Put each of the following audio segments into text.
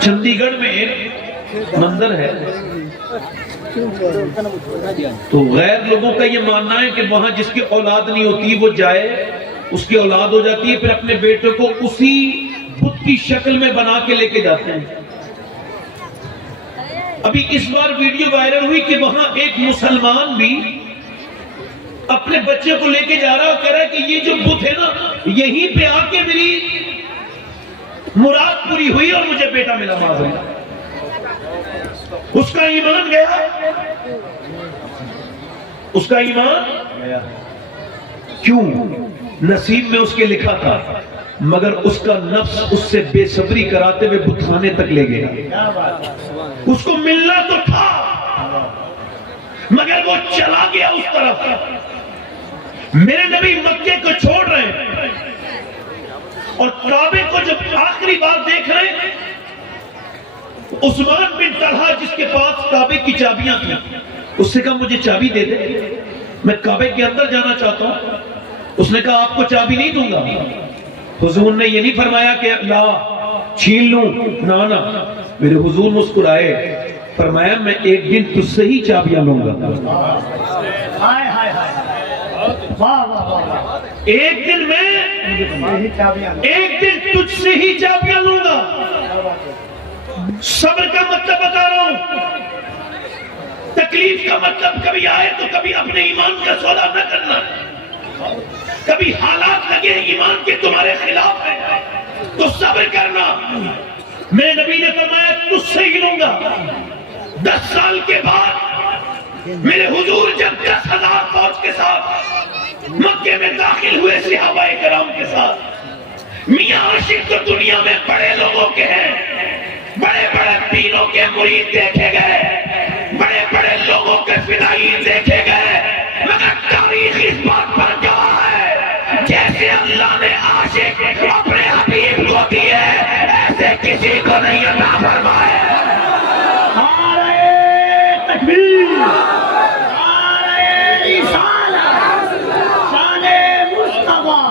چندی گڑھ میں ایک منظر ہے تو غیر لوگوں کا یہ ماننا ہے کہ وہاں جس کی اولاد نہیں ہوتی وہ جائے، اس کی اولاد ہو جاتی ہے، پھر اپنے بیٹے کو اسی بت کی شکل میں بنا کے لے کے جاتے ہیں۔ ابھی اس بار ویڈیو وائرل ہوئی کہ وہاں ایک مسلمان بھی اپنے بچے کو لے کے جا رہا اور کہہ رہا ہے کہ یہ جو بت ہے نا، یہیں پہ آ کے میری مراد پوری ہوئی اور مجھے بیٹا ملا۔ معذرت، اس کا ایمان گیا، اس کا ایمان گیا۔ کیوں؟ نصیب میں اس کے لکھا تھا، مگر اس کا نفس اس سے بے صبری کراتے ہوئے بتخانے تک لے گیا۔ اس کو ملنا تو تھا مگر وہ چلا گیا اس طرف۔ میرے نبی مکے کو چھوڑ رہے ہیں اور کعبے کو جب آخری بار دیکھ رہے ہیں، عثمان بن طلحہ جس کے پاس کعبے کی چابیاں تھیں، اس سے کہا مجھے چابی دے دے، میں کعبے کے اندر جانا چاہتا ہوں۔ اس نے کہا آپ کو چابی نہیں دوں گا۔ حضور نے یہ نہیں فرمایا کہ لا چھین لوں، نہ میرے حضور مسکرائے، فرمایا میں ایک دن تجھ سے ہی چابیاں لوں گا۔ ایک دن میں ایک دن تجھ سے ہی چابیاں لوں گا۔ صبر کا مطلب بتا رہا ہوں، تکلیف کا مطلب کبھی آئے تو کبھی اپنے ایمان کا سودا نہ کرنا، کبھی حالات لگے ایمان کے تمہارے خلاف ہے تو صبر کرنا۔ میرے نبی نے فرمایا تجھ سے ہی لوں گا۔ 10 سال کے بعد میرے حضور جب 10,000 فوج کے ساتھ مکے میں داخل ہوئے صحابہ کرام کے ساتھ، میاں عاشق تو دنیا میں بڑے لوگوں کے ہیں، بڑے بڑے پیروں کے مرید دیکھے گئے، بڑے بڑے لوگوں کے فدائی دیکھے گئے، مگر تاریخ اس بات پر گواہ ہے جیسے اللہ نے عاشق اپنے حبیب کو دیے ایسے کسی کو نہیں عطا فرمائے۔ نعرہ تکبیر، نعرہ رسالت، شان مصطفیٰ۔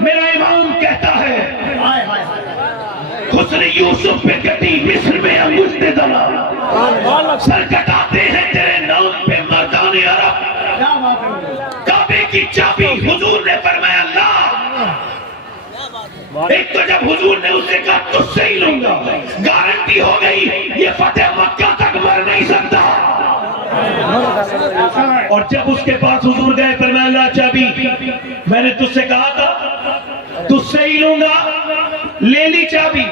میرا امام کہتا ہے حسن یوسف پہ کٹی مصر میں انگشت دلا، سر کٹاتے ہیں تیرے نام پہ مردان عرب۔ کعبے کی چابی حضور نے فرمایا لا۔ ایک تو جب حضور نے اسے کہا تجھ سے ہی لوں گا، گارنٹی ہو گئی یہ فتح مکہ تک مر نہیں سکتا۔ اور جب اس کے پاس حضور گئے فرمایا لا چابی، میں نے تجھ سے کہا تھا تجھ سے ہی لوں گا، لے لی چابی۔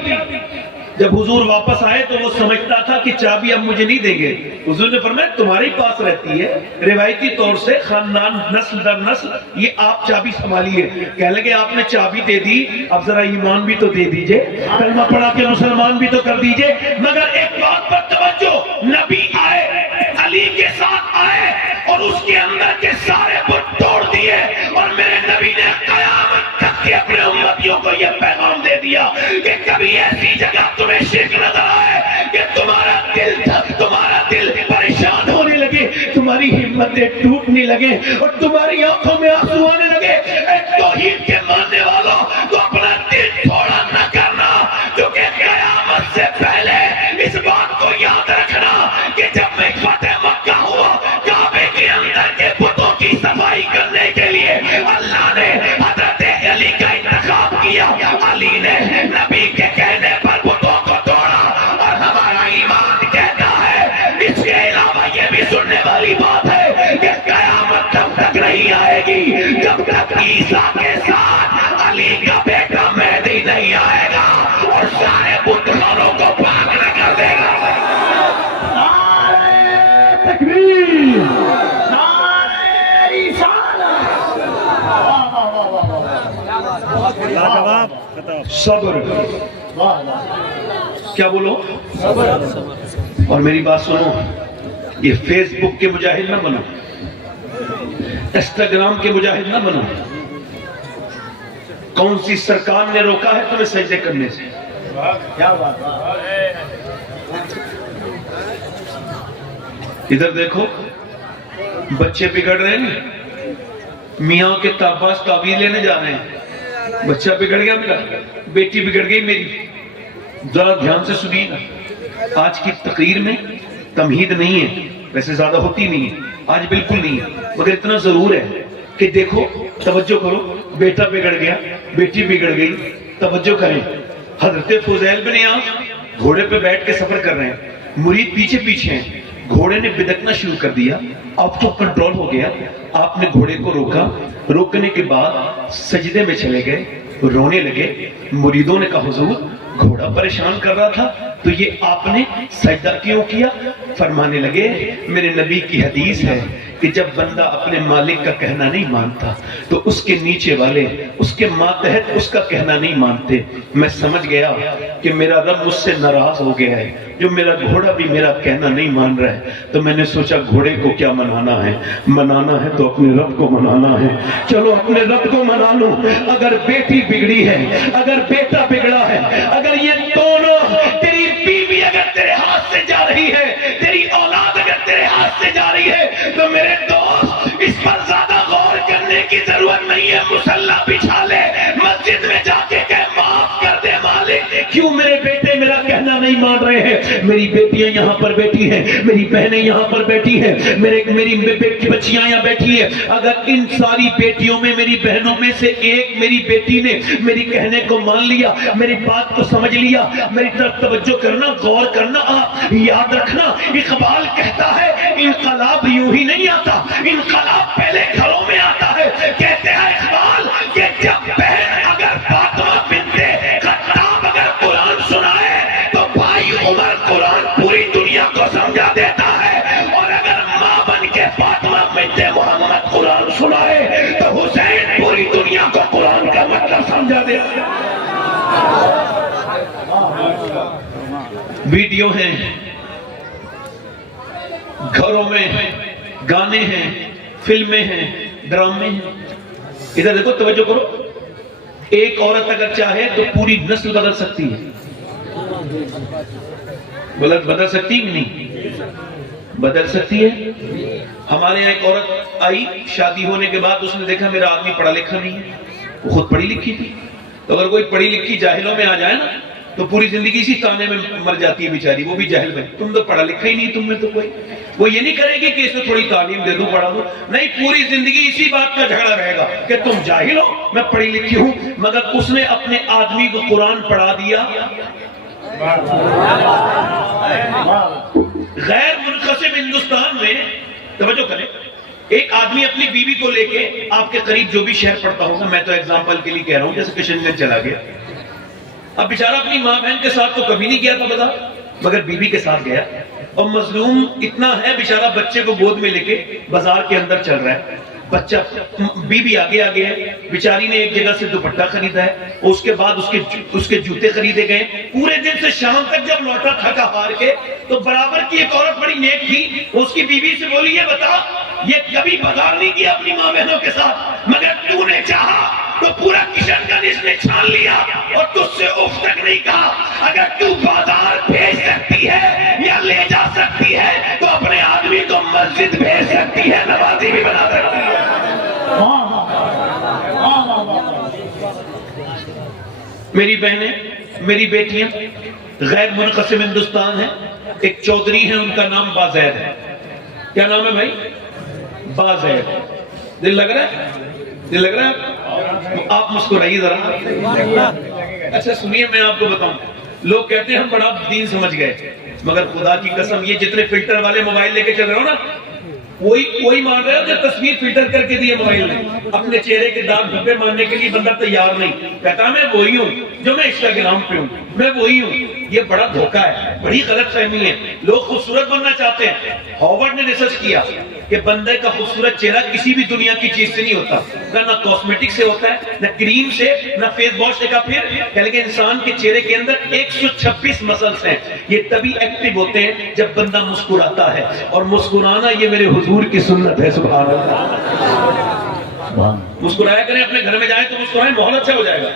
جب حضور واپس آئے تو وہ سمجھتا تھا کہ چابی اب مجھے نہیں دیں گے۔ حضور نے فرمایا تمہارے پاس رہتی ہے، روایتی طور سے خاندان نسل در نسل یہ آپ چابی سنبھالیے۔ کہنے لگے آپ نے چابی دے دی، اب ذرا ایمان بھی تو دے دیجئے، کلمہ پڑھا کے مسلمان بھی تو کر دیجئے۔ مگر ایک بات پر توجہ، نبی آئے، علی کے ساتھ آئے اور اس کے اندر کے سارے بت توڑ دیے، اور میرے نبی نے قیامت تک کے اپنے امتیوں کو یہ پیغام دے دیا کہ کبھی ایسی جگہ تمہیں شرک نظر آئے کہ تمہارا دل پریشان ہونے لگے، تمہاری ہمتیں ٹوٹنے لگے اور تمہاری آنکھوں میں آنسو آنے لگے، ایک توحید کے ماننے والوں تو اپنا دل تھوڑا نہ کرنا، کیونکہ قیامت سے پہلے اس بات کو یاد رکھنا کہ جب میں فتح مکہ ہوا، کعبے کے اندر کے بتوں کی صفائی کرنے کے لیے اللہ نے حضرت علی کا انتخاب کیا۔ علی نے نبی کے کہنے پر بتوں کو توڑا، اور ہمارا ایمان کہتا ہے اس کے علاوہ یہ بھی سننے والی بات ہے کہ قیامت تب تک نہیں آئے گی جب تک عیسیٰ کے ساتھ علی کا بیٹا مہدی نہیں آئے گا اور سارے بت خانوں کو پاک نہ کر دے گا۔ نعرہ تکبیر، نعرہ رسالت۔ صبر، کیا بولو؟ اور میری بات سنو، یہ فیس بک کے مجاہد نہ بنو، انسٹاگرام کے مجاہد نہ بنو۔ کون سی سرکار نے روکا ہے تمہیں سجدے کرنے سے؟ کیا بات ہے؟ ادھر دیکھو، بچے بگڑ رہے ہیں، میاں کے تاباز تعبیر لینے جا رہے ہیں، بچہ بگڑ گیا میرا، بیٹی بگڑ گئی میری. ذرا دھیان سے سنیے نا. آج کی تقریر میں تمہید نہیں ہے، ویسے زیادہ ہوتی نہیں ہے آج، بالکل نہیں ہے، مگر اتنا ضرور ہے کہ دیکھو، توجہ کرو. بیٹا بگڑ گیا، بیٹی بگڑ گئی، توجہ کریں. حضرت فضیل بن عیاض گھوڑے پہ بیٹھ کے سفر کر رہے ہیں، مرید پیچھے پیچھے ہیں. گھوڑے نے بدکنا شروع کر دیا، اب تو کنٹرول ہو گیا. آپ نے گھوڑے کو روکا، روکنے کے بعد سجدے میں چلے گئے، رونے لگے. مریدوں نے کہا حضور گھوڑا پریشان کر رہا تھا تو یہ آپ نے سجدہ کیوں کیا؟ فرمانے لگے میرے نبی کی حدیث ہے کہ جب بندہ اپنے مالک کا کہنا نہیں مانتا تو اس کے نیچے والے اس کے ماتحت اس کا کہنا نہیں مانتے. میں سمجھ گیا کہ میرا رب مجھ سے ناراض ہو گیا ہے، جو میرا گھوڑا بھی میرا کہنا نہیں مان رہا ہے. تو میں نے سوچا گھوڑے کو کیا منانا ہے، منانا ہے تو اپنے رب کو منانا ہے. چلو اپنے رب کو منا لو. اگر بیٹی بگڑی ہے، اگر بیٹا بگڑا ہے، اگر یہ دونوں، تیری بیوی اگر تیرے ہاتھ سے جا رہی ہے، تیری اولاد اگر تیرے ہاتھ سے جا رہی ہے، تو میرے دوست اس پر زیادہ غور کرنے کی ضرورت نہیں ہے. مصلی بچھا لے، مسجد میں جا کے کہ معاف کر دے مالک، کیوں میرے بیٹے میرا کہنا نہیں مان رہے ہیں؟ میری بیٹیاں یہاں پر بیٹھی ہیں، میری بہنیں یہاں پر بیٹھی ہیں، میری بچیاں یہاں بیٹھی ہیں. اگر ان ساری بیٹیوں میں، میری بہنوں میں سے ایک میری بیٹی نے میری کہنے کو مان لیا، میری بات کو سمجھ لیا، میری طرف توجہ کرنا، غور کرنا. یاد رکھنا اقبال کہتا ہے انقلاب یوں ہی نہیں آتا، انقلاب پہلے گھروں میں آتا ہے. کہتے ہیں اقبال کہ جب بہن اگر فاطمہ بنت خطاب اگر قرآن سنائے تو بھائی عمر قرآن پوری دنیا کو سمجھا دیتا ہے، اور اگر ماں بن کے فاطمہ بنت محمد قرآن سنائے تو حسین پوری دنیا کو قرآن کا مطلب سمجھا دیتا ہے. ویڈیو ہیں، گھروں میں گانے ہیں، فلمیں ہیں، ڈرامے ہیں. ادھر دیکھو، توجہ کرو. ایک عورت اگر چاہے تو پوری نسل بدل سکتی ہے. بدل سکتی ہے نہیں؟ بدل سکتی ہے. ہمارے یہاں ایک عورت آئی شادی ہونے کے بعد، اس نے دیکھا میرا آدمی پڑھا لکھا نہیں ہے. وہ خود پڑھی لکھی تھی. تو اگر کوئی پڑھی لکھی جاہلوں میں آ جائے نا تو پوری زندگی اسی تانے میں مر جاتی ہے بیچاری، وہ بھی جاہل بن. تم تو پڑھا لکھا ہی نہیں، تم میں تو کوئی. وہ یہ نہیں کرے گی کہ اس کو تھوڑی تعلیم دے دوں، پڑھا دوں، نہیں، پوری زندگی اسی بات کا جھگڑا رہے گا کہ تم جاہل ہو، میں پڑھی لکھی ہوں. مگر اس نے اپنے آدمی کو قرآن پڑھا دیا. غیر منقسم ہندوستان میں توجہ کریں، ایک آدمی اپنی بیوی کو لے کے آپ کے قریب جو بھی شہر پڑتا ہوگا، میں تو ایگزامپل کے لیے کہہ رہا ہوں، جیسے کشن گنج چلا گیا. اب بیچارہ اپنی ماں بہن کے ساتھ تو کبھی نہیں گیا تھا بازار، مگر بیوی کے ساتھ گیا. اور مظلوم اتنا ہے بیچارہ، بچے کو گود میں لے کے بازار کے اندر چل رہا ہے. بچہ، بیوی آگے آگے ہے. بیچاری نے ایک جگہ سے دوپٹہ خریدا ہے، اور اس کے بعد اس کے جوتے خریدے گئے. پورے دن سے شام تک جب لوٹا تھکا ہار کے، تو برابر کی ایک عورت بڑی نیک تھی، اس کی بیوی سے بولی یہ بتا، یہ کبھی بازار نہیں کیا اپنی ماں بہنوں کے ساتھ، مگر تو نے چاہا تو پورا کشن گنج اس نے چھان لیا اور تجھ سے اف تک نہیں کہا. اگر تو بازار بھیج سکتی ہے یا لے جا سکتی ہے تو اپنے آدمی کو مسجد بھیج سکتی ہے، نمازی بھی بنا سکتی ہے. میری بہنیں، میری بیٹیاں غیر منقسم ہندوستان ہے. ایک چودھری ہیں، ان کا نام بازید ہے. کیا نام ہے بھائی؟ بازید. دل لگ رہا ہے؟ دل لگ رہا ہے؟ آپ مسکرائیے ذرا. اچھا سنیے، میں آپ کو بتاؤں، لوگ کہتے ہیں ہم بڑا دین سمجھ گئے، مگر خدا کی قسم یہ جتنے فلٹر والے موبائل لے کے چل رہے ہو نا، وہی مان رہے ہو کہ تصویر فلٹر کر کے دیے موبائل میں. اپنے چہرے کے داغ دھبے ماننے کے لیے بندہ تیار نہیں. کہتا میں وہی ہوں جو میں انسٹاگرام پہ ہوں، میں وہی ہوں. یہ بڑا دھوکہ ہے، بڑی غلط فہمی ہے. لوگ خوبصورت بننا چاہتے ہیں. ہارورڈ نے ریسرچ کیا کہ بندے کا خوبصورت چہرہ کسی بھی دنیا کی چیز سے نہیں ہوتا، نہ کاسمیٹک سے ہوتا ہے، نہ کریم سے، نہ فیس واش سے. کا پھر لیکن انسان کے چہرے کے اندر 126 مسلز ہیں. یہ تبھی ایکٹیو ہوتے ہیں جب بندہ مسکراتا ہے، اور مسکرانا یہ میرے حضور کی سنت ہے. سبحان اللہ. مسکرایا کریں، اپنے گھر میں جائیں تو مسکرائیں، ماحول اچھا ہو جائے گا.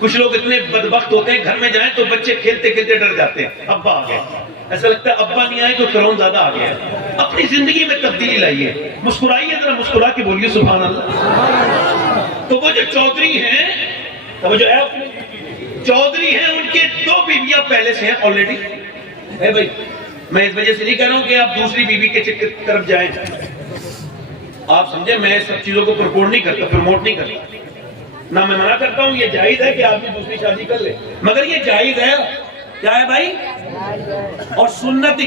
کچھ لوگ اتنے بدبخت ہوتے ہیں، گھر میں جائیں تو بچے کھیلتے کھیلتے ڈر جاتے ہیں، ابا آ گئے. ایسا لگتا ہے ابا نہیں آئے تو فرعون زیادہ آ گیا. اپنی زندگی میں تبدیلی لائیے، مسکرائیے، ذرا مسکرا کے بولیے سبحان اللہ. تو وہ جو چودھری ہیں توجہ ہے آپ نے؟ چودھری ہیں، ان کے 2 بیویاں پہلے سے ہیں آلریڈی ہے بھائی. میں اس وجہ سے نہیں کہہ رہا ہوں کہ آپ دوسری بیوی کے طرف جائیں. آپ سمجھے، میں سب چیزوں کو پروموٹ نہیں کرتا نہ میں منع کرتا ہوں. یہ جائز ہے کہ آدمی دوسری شادی کر لے، مگر یہ جائز ہے. کیا ہے بھائی؟ اور سنت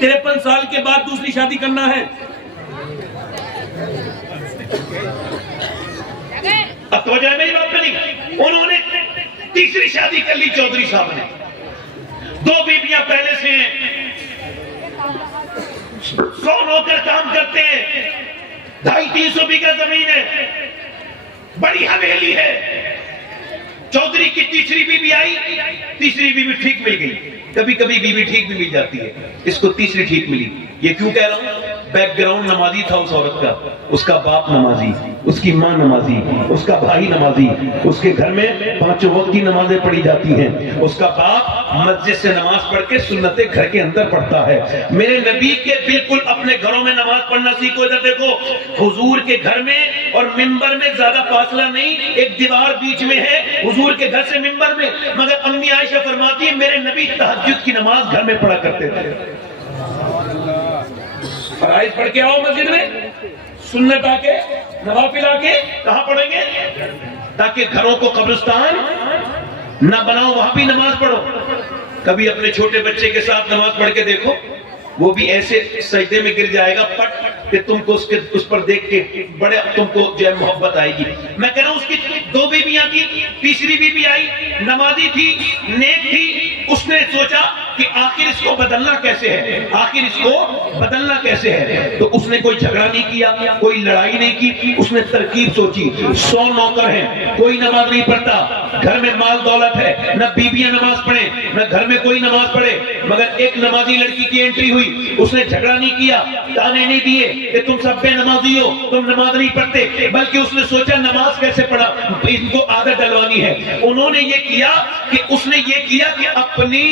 53 سال کے بعد دوسری شادی کرنا ہے. اب توجہ ہے میری بات پہ نہیں؟ انہوں نے تیسری شادی کر لی چودھری صاحب نے. 2 بیویاں پہلے سے ہیں، 100 نوکر کام کرتے ہیں، 250-300 بیگھہ زمین ہے، بڑی حویلی ہے. چودھری کی تیسری بیوی آئی، تیسری بیوی ٹھیک مل گئی. کبھی کبھی بیوی ٹھیک بھی مل جاتی ہے، اس کو تیسری ٹھیک ملی. یہ کیوں کہہ رہا ہوں؟ بیک گراؤنڈ نمازی تھا اس عورت کا، اس کا باپ نمازی، اس کی ماں نمازی، اس کا بھائی نمازی، اس کے گھر میں 5 وقت کی نمازیں پڑھی جاتی ہیں. اس کا باپ مسجد سے نماز پڑھ کے سنتیں گھر کے اندر پڑھتا ہے. میرے نبی کے بالکل اپنے گھروں میں نماز پڑھنا سیکھو. ادھر دیکھو، حضور کے گھر میں اور منبر میں زیادہ فاصلہ نہیں، ایک دیوار بیچ میں ہے حضور کے گھر سے منبر میں. مگر امی عائشہ فرماتی ہے میرے نبی تہجد کی نماز گھر میں پڑھا کرتے تھے. فرائض پڑھ کے آؤ مسجد میں، سنت آ کے، نوافل آ کے کہاں پڑھیں گے؟ تاکہ گھروں کو قبرستان نہ بناؤ، وہاں بھی نماز پڑھو. کبھی اپنے چھوٹے بچے کے ساتھ نماز پڑھ کے دیکھو، وہ بھی ایسے سجدے میں گر جائے گا پٹ کہ تم کو اس پر دیکھ کے بڑے تم کو جو ہے محبت آئے گی. میں کہہ رہا ہوں اس کی 2 بیویاں تھی، تیسری بیوی آئی، نمازی تھی، نیک تھی. اس نے سوچا کہ آخر اس کو بدلنا کیسے ہے. تو اس نے کوئی جھگڑا نہیں کیا، کوئی لڑائی نہیں کی. اس نے ترکیب سوچی. 100 نوکر ہیں، کوئی نماز نہیں پڑھتا، گھر میں مال دولت ہے، نہ بیویاں نماز پڑھیں نہ گھر میں کوئی نماز پڑھے. مگر ایک نمازی لڑکی کی انٹری ہوئی، اس نے جھگڑا نہیں کیا، تانے نہیں دیے کہ تم سب بے نمازی ہو، تم نماز نہیں پڑھتے، بلکہ اس نے سوچا نماز کیسے پڑھا، ان کو عادت ڈلوانی ہے. انہوں نے یہ کیا کہ اپنی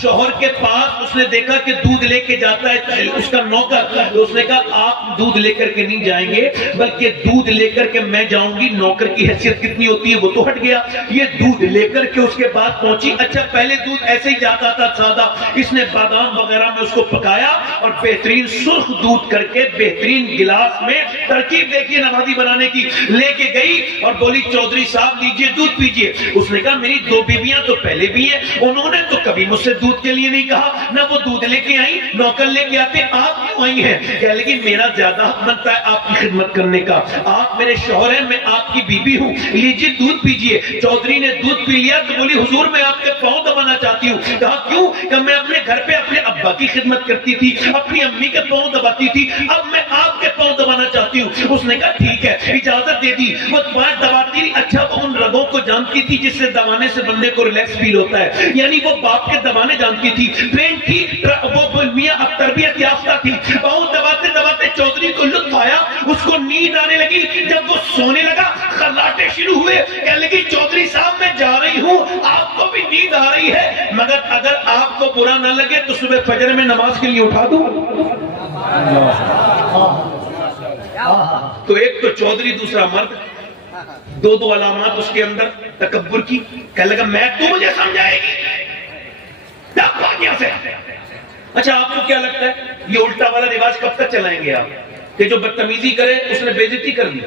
شوہر کے پاس اس نے دیکھا کہ دودھ لے کے جاتا ہے اس کا نوکر. تو اس نے کہا آپ دودھ لے کر کے نہیں جائیں گے، بلکہ دودھ لے کر کے میں جاؤں گی. نوکر کی حیثیت کتنی ہوتی ہے وہ تو ہٹ گیا، یہ دودھ لے کر کے اس کے بعد پہنچی. اچھا پہلے دودھ ایسے ہی جاتا تھا سادہ، اس نے بادام وغیرہ میں اس کو پکایا اور بہترین سرخ دودھ کر کے بہترین گلاس میں ترکیب دیکھیے نمازی بنانے کی لے کے گئی اور بولی چودھری صاحب لیجئے دودھ پیجئے. اس نے کہا میری 2 بیویاں تو پہلے بھی ہیں، انہوں نے تو کبھی مجھ سے دودھ کے لیے نہیں کہا، نہ وہ دودھ لے کے آئی، نوکر لے کے آتے، آپ کیوں آئی ہیں؟ کہہ لگی میرا زیادہ حق بنتا ہے آپ کی خدمت کرنے کا، آپ میرے شوہر ہیں، میں آپ کی بیوی ہوں، لیجئے دودھ پیجئے. چودھری نے دودھ پی لیا تو بولی حضور میں آپ کے پاؤں دبانا چاہتی ہوں. کہا کیوں؟ کہ میں اپنے گھر پہ اپنے ابا کی خدمت کرتی تھی، اپنی امی کے پاؤں دباتی تھی، اب میں آپ کے پاؤں دبانا چاہتی ہوں. اس نے کہا ٹھیک ہے اجازت دے دی. وہ پاؤں دباتی رہی. اچھا وہ ان رگوں کو جانتی تھی جس سے دبانے سے بندے کو ریلیکس فیل ہوتا ہے، یعنی وہ باپ کے دبانے جانتی تھی، ٹرین تھی، وہ میاں اب تربیت یافتہ تھی. پاؤں دباتے دباتے چودھری کو لطف آیا، اس کو نیند آنے لگی. جب وہ سونے لگا خراٹے شروع ہوئے، کہنے لگی چودھری صاحب میں جا رہی ہوں، آپ کو بھی نیند آ رہی ہے، مگر اگر آپ کو برا نہ لگے تو صبح فجر میں نماز کے لیے اٹھا دوں. تو ایک تو چودھری، دوسرا مرد، 2 علامات اس کے اندر تکبر کی. کہنے لگا میں تو مجھے سمجھائے گی. اچھا آپ کو کیا لگتا ہے یہ الٹا والا رواج کب تک چلائیں گے آپ کہ جو بدتمیزی کرے اس نے بے عزتی کر دی،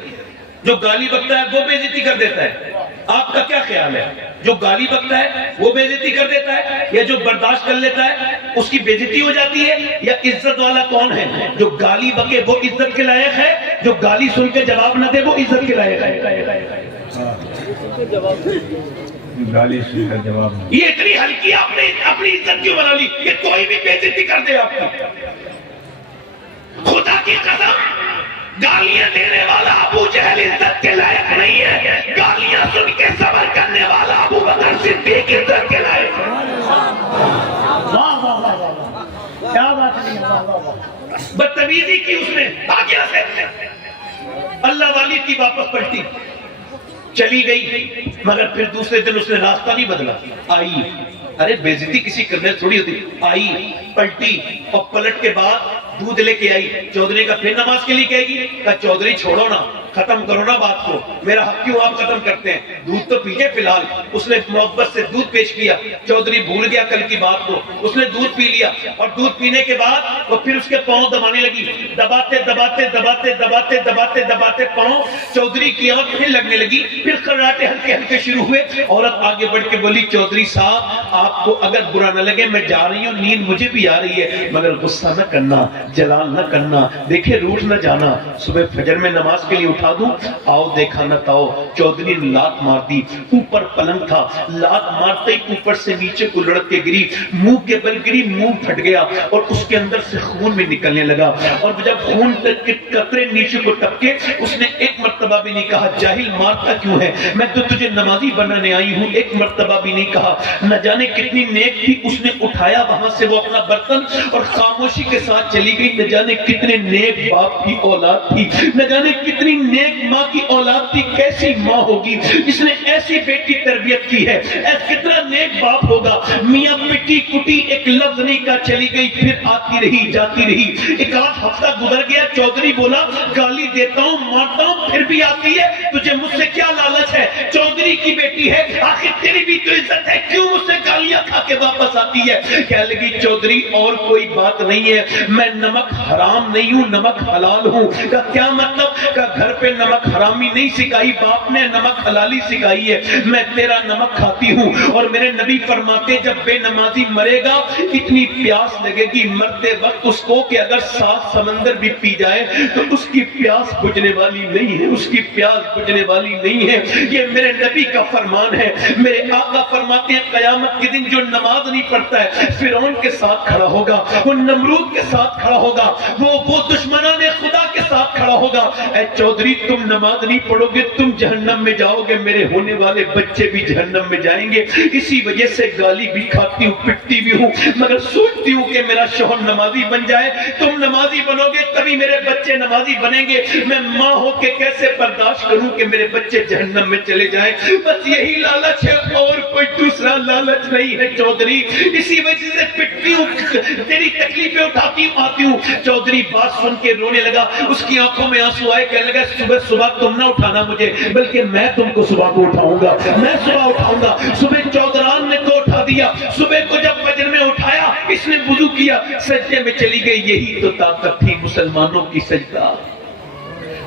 جو گالی بکتا ہے وہ بے عزتی کر دیتا ہے؟ آپ کا کیا خیال ہے؟ جو گالی بکتا ہے وہ بے عزتی کر دیتا ہے، یا جو برداشت کر لیتا ہے اس کی بے عزتی ہو جاتی ہے؟ یا عزت والا کون ہے؟ جو گالی بکے وہ عزت کے لائق ہے، جو گالی سن کے جواب نہ دے وہ عزت کے لائق ہے. گالی سن کر جواب. یہ اتنی ہلکی آپ نے اپنی عزت کیوں بنا لی کہ کوئی بھی بے عزتی کر دے آپ کی؟ خدا کی قسم گالیاں دینے والا ابو جہل عزت کے لائق نہیں ہے، گالیاں سن کے صبر کرنے والا ابو بکر صدیق عزت کے لائق ہے. کیا بات ہے. بدتمیزی کی اس نے آگے سے اللہ والی کی واپس پلٹی چلی گئی، مگر پھر دوسرے دن اس نے راستہ نہیں بدلا. آئی، ارے بے عزتی کسی کرنے تھوڑی ہوتی، آئی پلٹی اور پلٹ کے بعد دودھ لے کے آئی. چودھری کا پھر نماز کے لیے کہے گی، کہا چودھری چھوڑو نا، ختم کرو نا بات کو، میرا حق کیوں آپ ختم کرتے ہیں؟ دودھ تو پیجئے فی الحال۔ اس نے محبت سے دودھ پیش کیا، چودھری بھول گیا کل کی بات کو، اس نے دودھ پی لیا، اور دودھ پینے کے بعد وہ پھر اس کے پاؤں دبانے لگی، دباتے دباتے دباتے دباتے دباتے دباتے پاؤں چودھری کی آنکھیں لگنے لگی، پھر خراٹے ہلکے ہلکے شروع ہوئے۔ عورت آگے بڑھ کے بولی چودھری صاحب آپ کو اگر برا نہ لگے میں جا رہی ہوں، نیند مجھے بھی آ رہی ہے، مگر غصہ نہ کرنا، جلال نہ کرنا، دیکھے روٹ نہ جانا، صبح فجر میں نماز کے لیے اٹھا دوں؟ آؤ دیکھا نہ تاؤ، چودھری نے لات مار دی، اوپر پلنگ تھا، لات مارتے ہی اوپر سے نیچے کو لڑک کے گری، منہ کے بل گری، منہ پھٹ گیا اور اس کے اندر سے خون بھی نکلنے لگا، اور جب خون کے قطرے نیچے کو ٹپکے اس نے ایک مرتبہ بھی نہیں کہا جاہل مارتا کیوں ہے، میں تو تجھے نمازی بنانے آئی ہوں، ایک مرتبہ بھی نہیں کہا۔ نہ جانے کتنی نیک تھی، اس نے اٹھایا وہاں سے وہ اپنا برتن اور خاموشی کے ساتھ چلی گئی۔ نہ جانے کتنے نیک باپ کی اولاد تھی، نہ جانے کتنی نیک ماں کی اولاد تھی، کیسی ماں ہوگی اس نے ایسی بیٹی تربیت کی ہے، کتنا نیک باپ ہوگا۔ میاں پٹی کٹی ایک لفظ نہیں کہا، چلی گئی، پھر آتی رہی جاتی رہی، ایک آدھ ہفتہ گزر گیا، چودھری بولا گالی دیتا ہوں مارتا ہوں پھر بھی آتی ہے، تجھے مجھ سے کیا لالچ ہے؟ چودھری کی بیٹی ہے، آخر تیری بھی تو عزت ہے، کیوں مجھ سے گالیاں کھا کے واپس آتی ہے؟ کہنے لگی چودھری اور کوئی بات نہیں ہے، میں نمک حرام نہیں ہوں، نمک حلال ہوں۔ کہا کیا مطلب؟ کہا گھر پہ نمک حرامی نہیں سکھائی، باپ نے نمک حلالی سکھائی ہے، میں تیرا نمک کھاتی ہوں، اور میرے نبی فرماتے جب بے نمازی مرے گا اتنی پیاس لگے گی مرتے وقت اس کو کہ اگر 7 سمندر بھی پی جائے تو اس کی پیاس بجھنے والی نہیں ہے، اس کی پیاس بجھنے والی نہیں ہے۔ یہ میرے نبی کا فرمان ہے۔ میرے آقا فرماتے ہیں قیامت کے دن جو نماز نہیں پڑھتا ہے فرعون کے ساتھ کھڑا ہوگا، وہ نمرود کے ساتھ کھڑا ہوگا، وہ دشمنان خدا کے ساتھ کھڑا ہوگا۔ اے چودھری تم نماز نہیں پڑھو گے تم جہنم میں جاؤ گے، میرے ہونے والے بچے بھی جہنم میں جائیں گے، اسی وجہ سے گالی بھی کھاتی ہوں پٹتی بھی ہوں، مگر سوچتی ہوں کہ میرا شوہر نمازی بن جائے، تم نمازی بنو گے تبھی میرے بچے نمازی بنیں گے، میں ماں ہو کے کیسے برداشت کروں کہ میرے بچے جہنم میں چلے جائیں؟ بس یہی لالچ ہے اور کوئی دوسرا لالچ نہیں ہے چودھری، اسی وجہ سے پٹتی ہوں، تیری تکلیفیں اٹھاتی ہوں آتی ہوں۔ چودھری بات سن کے رونے لگا، اس کی آنکھوں میں آنسو آئے، کہنے لگا صبح صبح تم نہ اٹھانا مجھے، بلکہ میں تم کو صبح کو اٹھاؤں گا، میں صبح اٹھاؤں گا۔ صبح چودھران نے کو اٹھا دیا، صبح کو جب فجر میں اٹھایا اس نے وضو کیا، سجدے میں چلی گئی، یہی تو طاقت تھی مسلمانوں کی، سجدہ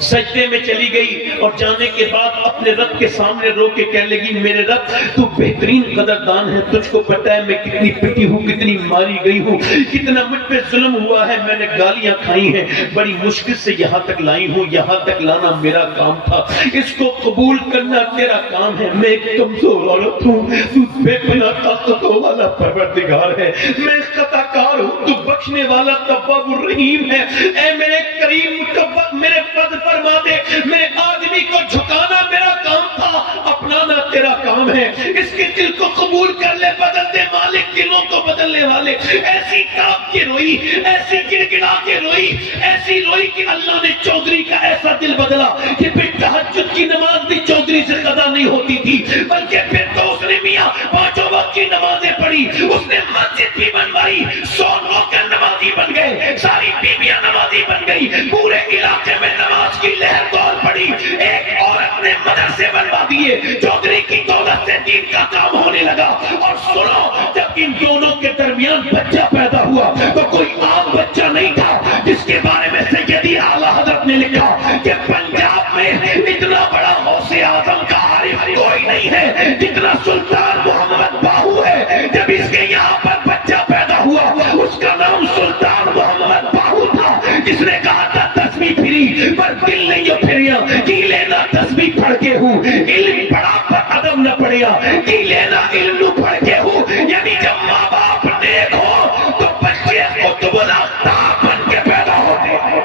سجدے میں چلی گئی، اور جانے کے بعد اپنے رب کے سامنے رو کے کہنے لگی میرے رب تو بہترین قدردان ہے، تجھ کو پتہ ہے میں کتنی پٹی ہوں، کتنی ماری گئی ہوں، کتنا مجھ پہ ظلم ہوا ہے، میں نے گالیاں کھائی ہیں، بڑی مشکل سے یہاں تک لائی ہوں، یہاں تک لانا میرا کام تھا، اس کو قبول کرنا تیرا کام ہے، میں ایک کمزور عورت ہوں، تو بے پناہ طاقتوں والا پروردگار ہے، میں خطا کار ہوں، تو بخشنے والا تواب الرحیم ہے، اے میرے کریم متوب میرے فضل فرما دے، میرے آدمی کو جھکانا میرا کام تھا، اپنانا تیرا کام ہے، اس کے دل کو قبول کر لے، بدل دے مالک دلوں کو بدلنے والے۔ ایسی کاپ کے روئی، ایسی گڑگڑا کے روئی، ایسی روئی کہ اللہ نے چودھری کا ایسا دل بدلا کہ پھر تہجد کی نماز بھی چودھری سے قضا نہیں ہوتی تھی، بلکہ پھر تو اس نے میاں 5 وقت کی نمازیں پڑھی، اس نے مسجد بھی بنوائی، 100 نوکر نمازی بن گئے، ساری بیویاں نمازی بن گئی، پورے علاقے میں نماز کی لہر دور پڑی، ایک عورت نے مدرسے بنوا دیے، چودھری کی دولت سے دین کا کام ہونے لگا۔ اور سنو جب ان دونوں کے درمیان بچہ پیدا ہوا تو کوئی عام بچہ نہیں تھا، جس کے بارے میں سیدی اعلیٰ حضرت نے لکھا کہ پنجاب میں اتنا بڑا غوث اعظم کا عارف کوئی نہیں ہے جتنا سلطان محمد باہو ہے۔ جب اس کے یہاں پر بچہ پیدا ہوا اس کا نام سلطان محمد باہو تھا، جس نے کہا تھا تسبیح پھری پر دل نہیں جو پھریا، کی لینا تسبیح پڑھ کے ہوں، علم پڑھا پر ادب نہ پڑھیا، کی لینا علم نہ پڑھ کے ہوں، یعنی جب ماں باپ نیک ہو تو بچے قطب الاقطاب بن کے پیدا ہوتے ہیں۔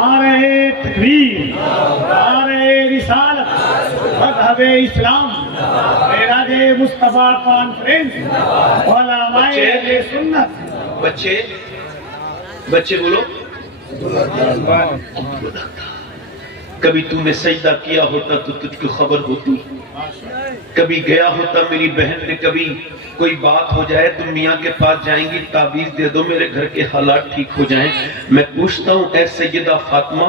نعرہ تکبیر، نعرہ رسالت، مذہب اسلام، معراج مصطفیٰ کانفرنس، علماء اہل سنت۔ بچے بولو کبھی تم نے سجدہ کیا ہوتا تو تجھ کو خبر ہوتی؟ کبھی گیا ہوتا میری بہن نے کبھی کوئی بات ہو جائے تو میاں کے پاس جائیں گی تعویذ دے دو میرے گھر کے حالات ٹھیک ہو جائیں. میں پوچھتا ہوں اے سیدہ فاطمہ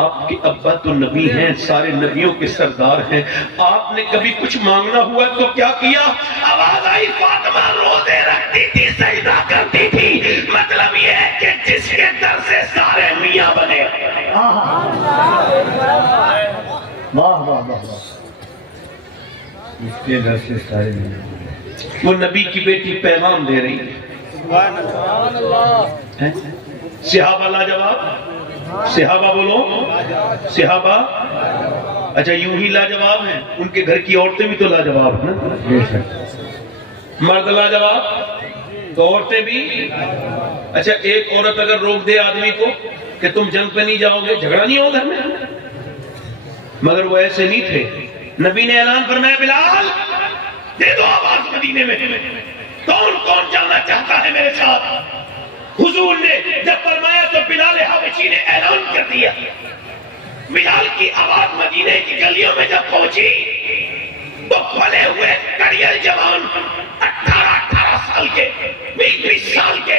آپ کے ابا تو نبی ہیں سارے نبیوں کے سردار ہیں آپ نے کبھی کچھ مانگنا ہوا تو کیا کیا؟ آواز آئی فاطمہ روزے رکھتی تھی سجدہ کرتی تھی. مطلب یہ ہے کہ جس کے در سے سارے میاں بنے. واہ واہ واہ اس کے در سے سارے نہیں. وہ نبی کی بیٹی پیغام دے رہی ہے. صحابہ لاجواب صحابہ بولو صحابہ اچھا یوں ہی لاجواب ہیں ان کے گھر کی عورتیں بھی تو لاجواب ہیں نا. بے شک. مرد لاجواب تو عورتیں بھی. اچھا ایک عورت اگر روک دے آدمی کو کہ تم جنگ پہ نہیں جاؤ گے جھگڑا نہیں ہو گھر میں. مگر وہ ایسے نہیں تھے. نبی نے اعلان فرمایا بلال دے دو آواز مدینے میں کون کون جانا چاہتا ہے میرے ساتھ. حضور نے جب فرمایا تو بلال حبشی نے اعلان کر دیا. بلال کی آواز مدینے کی گلیوں میں جب پہنچی تو پھلے ہوئے کڑیل جوان 18 سال کے 20 سال کے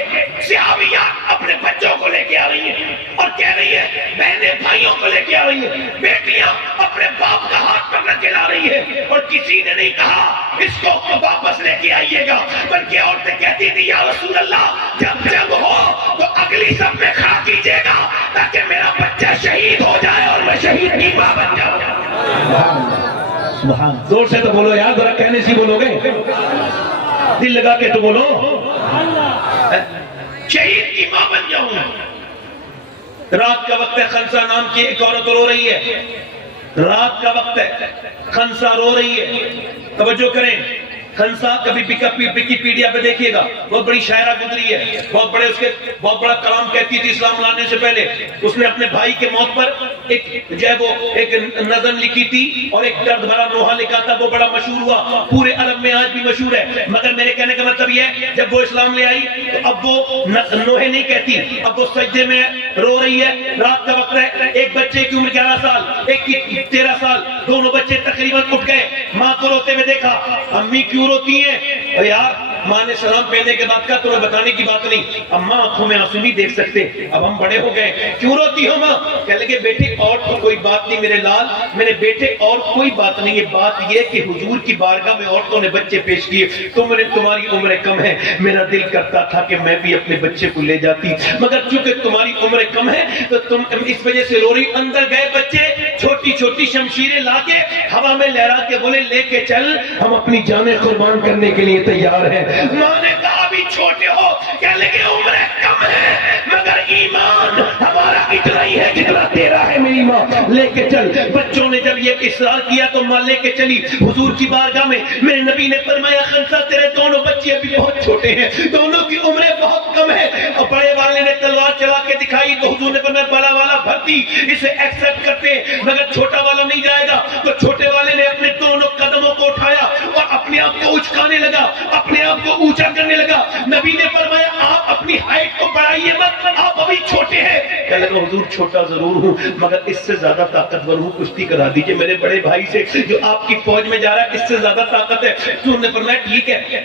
صحابیات اپنے بچوں کو لے کے آ رہی ہیں اور کہہ رہی ہے بہنیں بھائیوں کو لے کے آ رہی ہیں بیٹیاں اپنے باپ کا ہاتھ پکڑ کے لا رہی ہیں اور کسی نے نہیں کہا اس کو واپس لے کے آئیے گا بلکہ عورتیں کہتی تھی یا رسول اللہ جب جنگ ہو تو اگلی سب میں کھڑا کیجیے گا تاکہ میرا بچہ شہید ہو جائے اور میں شہید کی ماں بن جاؤں. زور سے تو بولو یار ذرا کہنے سے بولو گے دل لگا کے تو بولو شہید کی ماں بن جاؤں. رات کا وقت ہے خنسا نام کی ایک عورت رو رہی ہے. رات کا وقت ہے خنسا رو رہی ہے. توجہ کریں خنسا کبھی ویکیپیڈیا پہ دیکھیے گا بہت بڑی شاعرہ گزری ہے بہت بڑا کلام کہتی تھی اسلام لانے سے پہلے. اس نے اپنے بھائی کے موت پر ایک نظم لکھی تھی اور ایک درد بھرا نوحہ لکھا تھا. وہ بڑا مشہور ہوا پورے عرب میں آج بھی مشہور ہے. مگر میرے کہنے کا مطلب یہ ہے جب وہ اسلام لے آئی تو اب وہ نوحے نہیں کہتی اب وہ سجدے میں رو رہی ہے. رات کا وقت ہے. ایک بچے کی عمر 11 سال ایک کی 13 سال دونوں بچے تقریباً اٹھ گئے. ماں کو روتے ہوئے دیکھا. امی کیوں روتی ہیں؟ اور یار ماں نے سلام پہننے کے بعد کہا تمہیں بتانے کی بات نہیں اماں آنکھوں میں آنسو نہیں دیکھ سکتے اب ہم بڑے ہو گئے کیوں روتی ہو ماں؟ کہنے لگے بیٹے اور تو کوئی بات نہیں میرے لال میرے بیٹے اور کوئی بات نہیں. یہ بات یہ کہ حضور کی بارگاہ میں عورتوں نے بچے پیش کیے تمہاری عمر کم ہے. میرا دل کرتا تھا کہ میں بھی اپنے بچے کو لے جاتی مگر چونکہ تمہاری عمر کم ہے تو تم اس وجہ سے رو رہی. اندر گئے بچے چھوٹی چھوٹی شمشیریں لا کے ہوا میں لہرا کے بولے لے کے چل ہم اپنی جانیں قربان کرنے کے لیے تیار ہیں. ماں نے کہا ابھی چھوٹے ہو کہنے لگے عمر کم ہے مگر ایمان ہمارا اتنا ہی ہے جتنا تیرا ہے میری ماں لے کے چل. بچوں نے جب یہ اصرار کیا تو ماں لے کے چلی حضور کی بارگاہ میں. میرے نبی نے فرمایا خنسا تیرے دونوں بچے ابھی بہت چھوٹے ہیں دونوں کی عمریں بہت کم ہے. اور بڑے والے نے تلوار چلا کے دکھائی تو حضور نے فرمایا بڑا والا بھرتی اسے ایکسپٹ کرتے مگر چھوٹا والا نہیں جائے گا. تو چھوٹے والے نے اپنے دونوں قدموں کو اٹھایا اور اپنے آپ کو اچکانے لگا اپنے آپ کو اونچا کرنے لگا. نبی نے فرمایا آپ اپنی ہائٹ کو بڑھائیے مت آپ ابھی چھوٹے ہیں. کہنے لگا حضور چھوٹا ضرور ہوں مگر اس سے زیادہ طاقتور ہوں کشتی کرا دیجئے میرے بڑے بھائی سے جو آپ کی فوج میں جا رہا ہے اس سے زیادہ طاقت ہے. حضور نے فرمایا ٹھیک ہے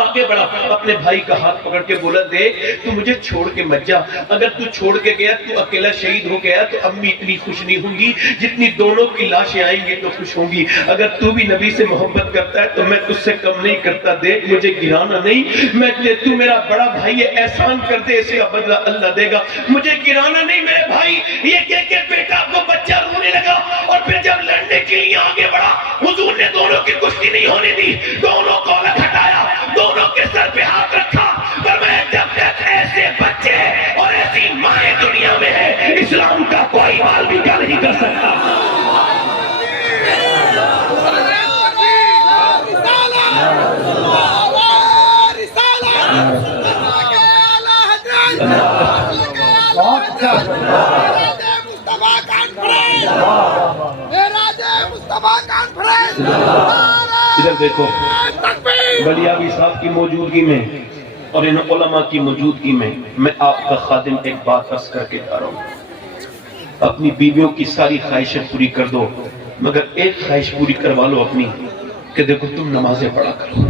آگے بڑھا. اپنے بھائی کا ہاتھ پکڑ کے بولا دیکھ تو مجھے چھوڑ کے مت جا اگر تو چھوڑ کے گیا تو اکیلا شہید ہو گیا تو امی اتنی خوش نہیں ہوں گی جتنی دونوں کی لاشیں آئیں گی تو خوش ہوں گی. اگر تو بھی نبی سے محبت کرتا ہے تو میں تجھ سے کم نہیں کرتا. دیکھ مجھے گرانا نہیں میں تو میرا بڑا بھائی ہے احسان کر دے اسے بدلہ اللہ دے گا. مجھے گرانا نہیں میرے بھائی. یہ کہہ کے بیٹا کو بچہ رونے لگا اور پھر جب لڑنے کے لیے آگے بڑھا حضور نے دونوں کی کشتی نہیں ہونے دی. دونوں کو الگ ہٹایا دونوں کے سر پہ ہاتھ رکھا پر میں جب تک ایسے بچے اور ایسی مائیں دنیا میں ہے اسلام کا کوئی مال بھی کیا نہیں کر سکتا. ادھر دیکھو بلیاوی صاحب کی موجودگی میں اور ان علماء کی موجودگی میں آپ کا خادم ایک بات عرض کر کے جا رہا ہوں. اپنی بیویوں کی ساری خواہشیں پوری کر دو مگر ایک خواہش پوری کروا لو اپنی کہ دیکھو تم نمازیں پڑھا کرو،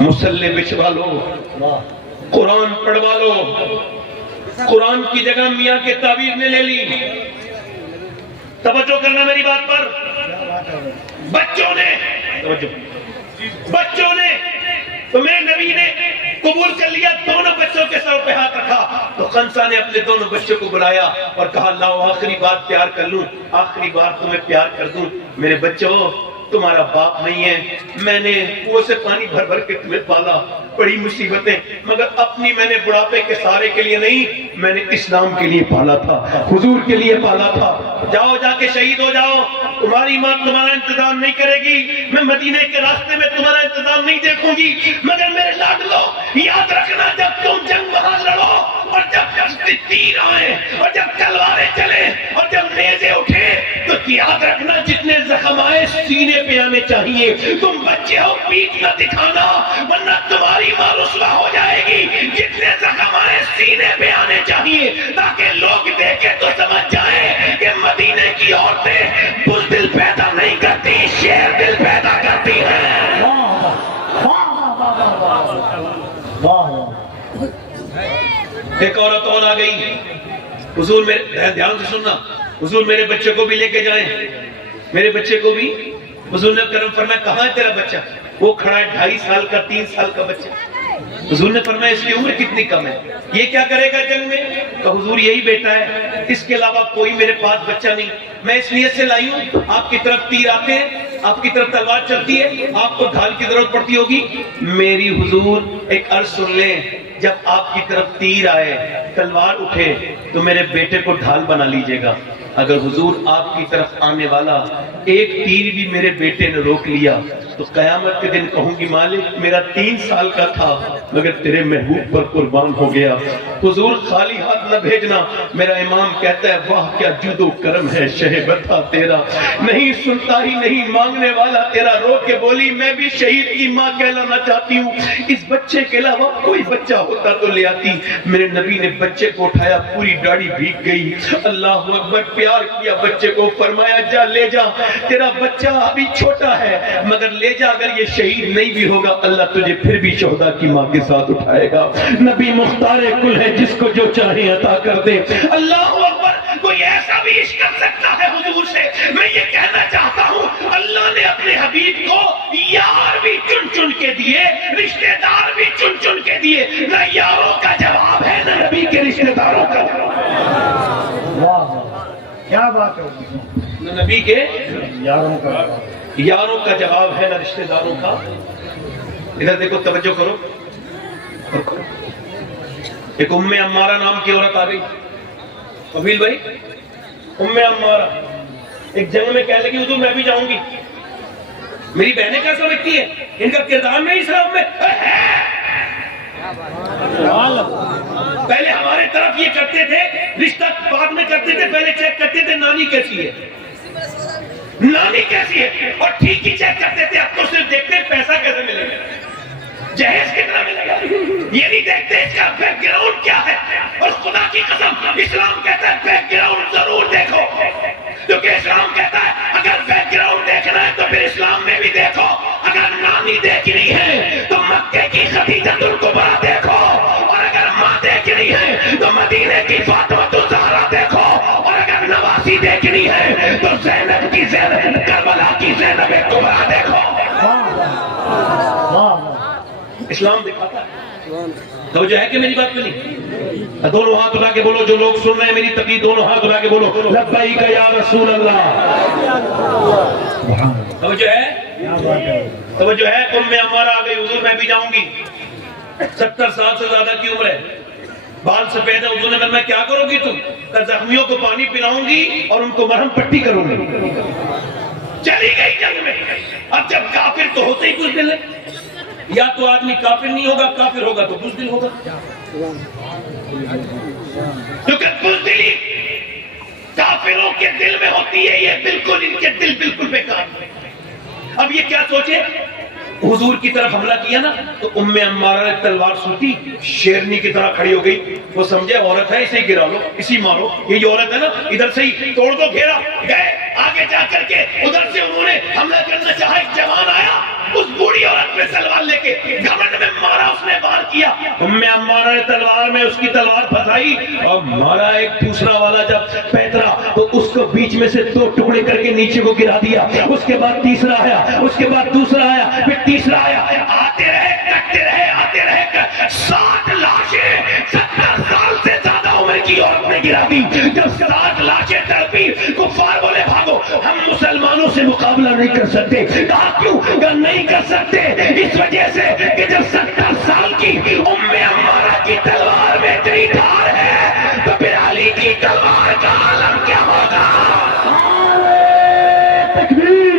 مصلی بچھوا لو، قرآن پڑھوا لو۔ قرآن کی جگہ میاں کے تعویذ نے لے لی۔ توجہ کرنا میری بات پر۔ بچوں نے تو میرے نبی نے قبول کر لیا، دونوں بچوں کے سر پہ ہاتھ رکھا تو خنسا نے اپنے دونوں بچوں کو بلایا اور کہا لاؤ آخری بار پیار کر لوں، آخری بار تمہیں پیار کر دوں۔ میرے بچوں تمہارا باپ نہیں ہے، میں نے کنویں سے پانی بھر بھر کے تمہیں پالا، بڑی مصیبتیں، مگر اپنی میں نے بڑھاپے کے سہارے کے لیے نہیں، میں نے اسلام کے لیے پالا تھا، حضور کے لیے پالا تھا۔ جاؤ جا کے شہید ہو جاؤ، تمہاری ماں تمہارا انتظام نہیں کرے گی، میں مدینے کے راستے میں تمہارا انتظام نہیں دیکھوں گی، مگر میرے لاڈلو یاد رکھنا جب تم جنگ وہاں لڑو اور جب تیر آئے اور جب تلواریں چلے اور جب نیزے اٹھے تو یاد رکھنا جتنے زخم آئے سینے پہ آنے چاہیے۔ تم بچے ہو، پیٹ نہ دکھانا ورنہ تمہاری ماں رسوا ہو جائے گی۔ جتنے زخم آئے سینے پہ آنے چاہیے تاکہ لوگ دیکھیں تو سمجھ جائیں کہ مدینے کی عورتیں بزدل پیدا نہیں کرتی، شیر دل پیدا کرتی ہیں۔ ایک عورت اور آ گئی، حضور میرے دھیان سے سننا، حضور میرے بچے کو بھی لے کے جائیں، میرے بچے کو بھی۔ حضور نے کرم فرمایا کہاں ہے تیرا بچہ؟ وہ کھڑا ہے 2.5 سال کا، 3 سال کا بچہ۔ حضور نے فرمایا اس کی عمر کتنی کم ہے، یہ کیا کرے گا جنگ میں؟ تو حضور یہی بیٹا ہے، اس کے علاوہ کوئی میرے پاس بچہ نہیں، میں اس نیت سے لائی ہوں آپ کی طرف تیر آتے ہیں، آپ کی طرف تلوار چلتی ہے، آپ کو ڈھال کی ضرورت پڑتی ہوگی، میری حضور ایک عرض سن لیں، جب آپ کی طرف تیر آئے، تلوار اٹھے تو میرے بیٹے کو ڈھال بنا لیجئے گا۔ اگر حضور آپ کی طرف آنے والا ایک تیر بھی میرے بیٹے نے روک لیا تو قیامت کے دن کہوں گی مالک میرا 3 سال کا تھا مگر تیرے محبوب پر قربان ہو گیا۔ حضور خالی ہاتھ نہ بھیجنا۔ میرا امام کہتا ہے واہ کیا جود و کرم ہے شہ بتا تیرا، نہیں سنتا ہی نہیں مانگنے والا تیرا۔ رو کے بولی میں بھی شہید کی ماں کہلانا چاہتی ہوں، اس بچے کے علاوہ کوئی بچہ ہوتا تو لے آتی۔ میرے نبی نے بچے کو اٹھایا، پوری داڑھی بھیگ گئی، اللہ اکبر، پیار کیا بچے کو، فرمایا جا لے جا، تیرا بچہ ابھی چھوٹا ہے مگر لے جا، اگر یہ شہید نہیں بھی ہوگا اللہ تجھے پھر بھی شہداء کی ماں کے ساتھ اٹھائے گا۔ نبی مختار کل ہے جس کو جو چاہے عطا کر دے۔ اللہ اکبر، کوئی ایسا بھی عشق کر سکتا ہے حضور سے؟ میں یہ کہنا چاہتا ہوں اللہ نے اپنے حبیب کو یار بھی چن چن کے دیے، رشتہ دار بھی چن چن کے دیے، نہ یاروں کا جواب ہے نہ نبی کے رشتہ داروں کا جواب۔ کیا بات ہے، نہ نبی کے یاروں کا یاروں کا جواب ہے نہ رشتہ داروں کا۔ ادھر دیکھو، توجہ کرو اور کرو۔ ایک ام عمارہ نام کی عورت آ گئی، قبیل بھائی، ام عمارہ ایک جنگ میں کہنے لگی حضور میں بھی جاؤں گی۔ میری بہنیں کیا سمجھتی ہیں ان کا کردار نہیں اسلام میں ہے؟ پہلے ہمارے طرف یہ کرتے تھے، رشتہ بعد میں کرتے تھے، پہلے چیک کرتے تھے نانی کیسی ہے، نانی کیسی ہے، اور ٹھیک ہی چیک کرتے تھے۔ اب تو صرف دیکھتے ہیں پیسہ کیسے ملے گا، جہیز کتنا ملے گا، یہ نہیں دیکھتے اس کا بیک گراؤنڈ کیا ہے۔ اور خدا کی قسم اسلام کہتا ہے بیک گراؤنڈ ضرور دیکھو، کیونکہ اسلام کہتا ہے اگر بیک گراؤنڈ دیکھنا ہے تو پھر اسلام میں بھی دیکھو۔ اگر نانی دیکھنی ہے تو مکے کی خدیجہ الکبریٰ دیکھو، اور اگر ماں دیکھنی ہے تو مدینے کی فاطمہ الزہرا دیکھو، اور اگر نواسی دیکھنی ہے تو زینب کی زینب، کربلا کی زینب کبریٰ دیکھو۔ اسلام دکھاتا ہے۔ توجہ ہے کہ میری بات میں نہیں؟ دونوں ہاتھ اٹھا کے بولو، جو لوگ سن رہے ہیں میری تقریر دونوں ہاتھ اٹھا کے بولو لبیک یا رسول اللہ۔ توجہ ہے، توجہ ہے۔ ام عمارہ آ گئی، حضور میں بھی جاؤں گی، 70 سال سے زیادہ کی عمر ہے، بال سفید ہے۔ حضور نے فرمایا کیا کرو گی تم؟ زخمیوں کو پانی پلاؤں گی اور ان کو مرہم پٹی کروں گی۔ چلی گئی جنگ میں۔ اب جب کافر تو ہوتے ہی کچھ دل ہے، یا تو آدمی کافر نہیں ہوگا، کافر ہوگا تو بزدل ہوگا، کیونکہ بزدلی کافروں کے دل میں ہوتی ہے، یہ بالکل ان کے دل بالکل بیکار ہے۔ اب یہ کیا سوچے، حضور کی طرف حملہ کیا نا تو ام عمارہ نے تلوار سوٹی، شیرنی کی طرح کھڑی ہو گئی۔ وہ سمجھے عورت ہے، اسے گرا لو، اسی مارو، یہ عورت ہے نا، ادھر سے ہی توڑ دو گھیرا، گئے آگے جا کر کے ادھر سے انہوں نے حملہ کرنا چاہا، ایک جوان آیا اس بوڑھی عورت میں تلوار لے کے گھمنڈ میں مارا، اس نے وار کیا، عمارہ نے تلوار میں اس کی تلوار پھنسائی اور مارا، ایک دوسرا والا جب پیترا تو اس کو بیچ میں سے 2 ٹکڑے کر کے نیچے کو گرا دیا، اس کے بعد تیسرا آیا، اس کے بعد دوسرا آیا، پھر تیسرا آیا، آتے رہے کٹتے رہے آتے رہے 60 لاشیں 70 سال سے زیادہ عمر کی عورت نے گرا دی۔ جب 60 لاشیں تڑپی کفار بولے بھاگو، ہم مسلمانوں سے مقابلہ نہیں کر سکتے۔ کہا کیوں؟ کہ نہیں کر سکتے اس وجہ سے کہ جب 70 سال کی عمارہ کی تلوار میں اتنی دھار ہے تو پھر علی کی تلوار کا عالم کیا ہوگا؟ تکبیر،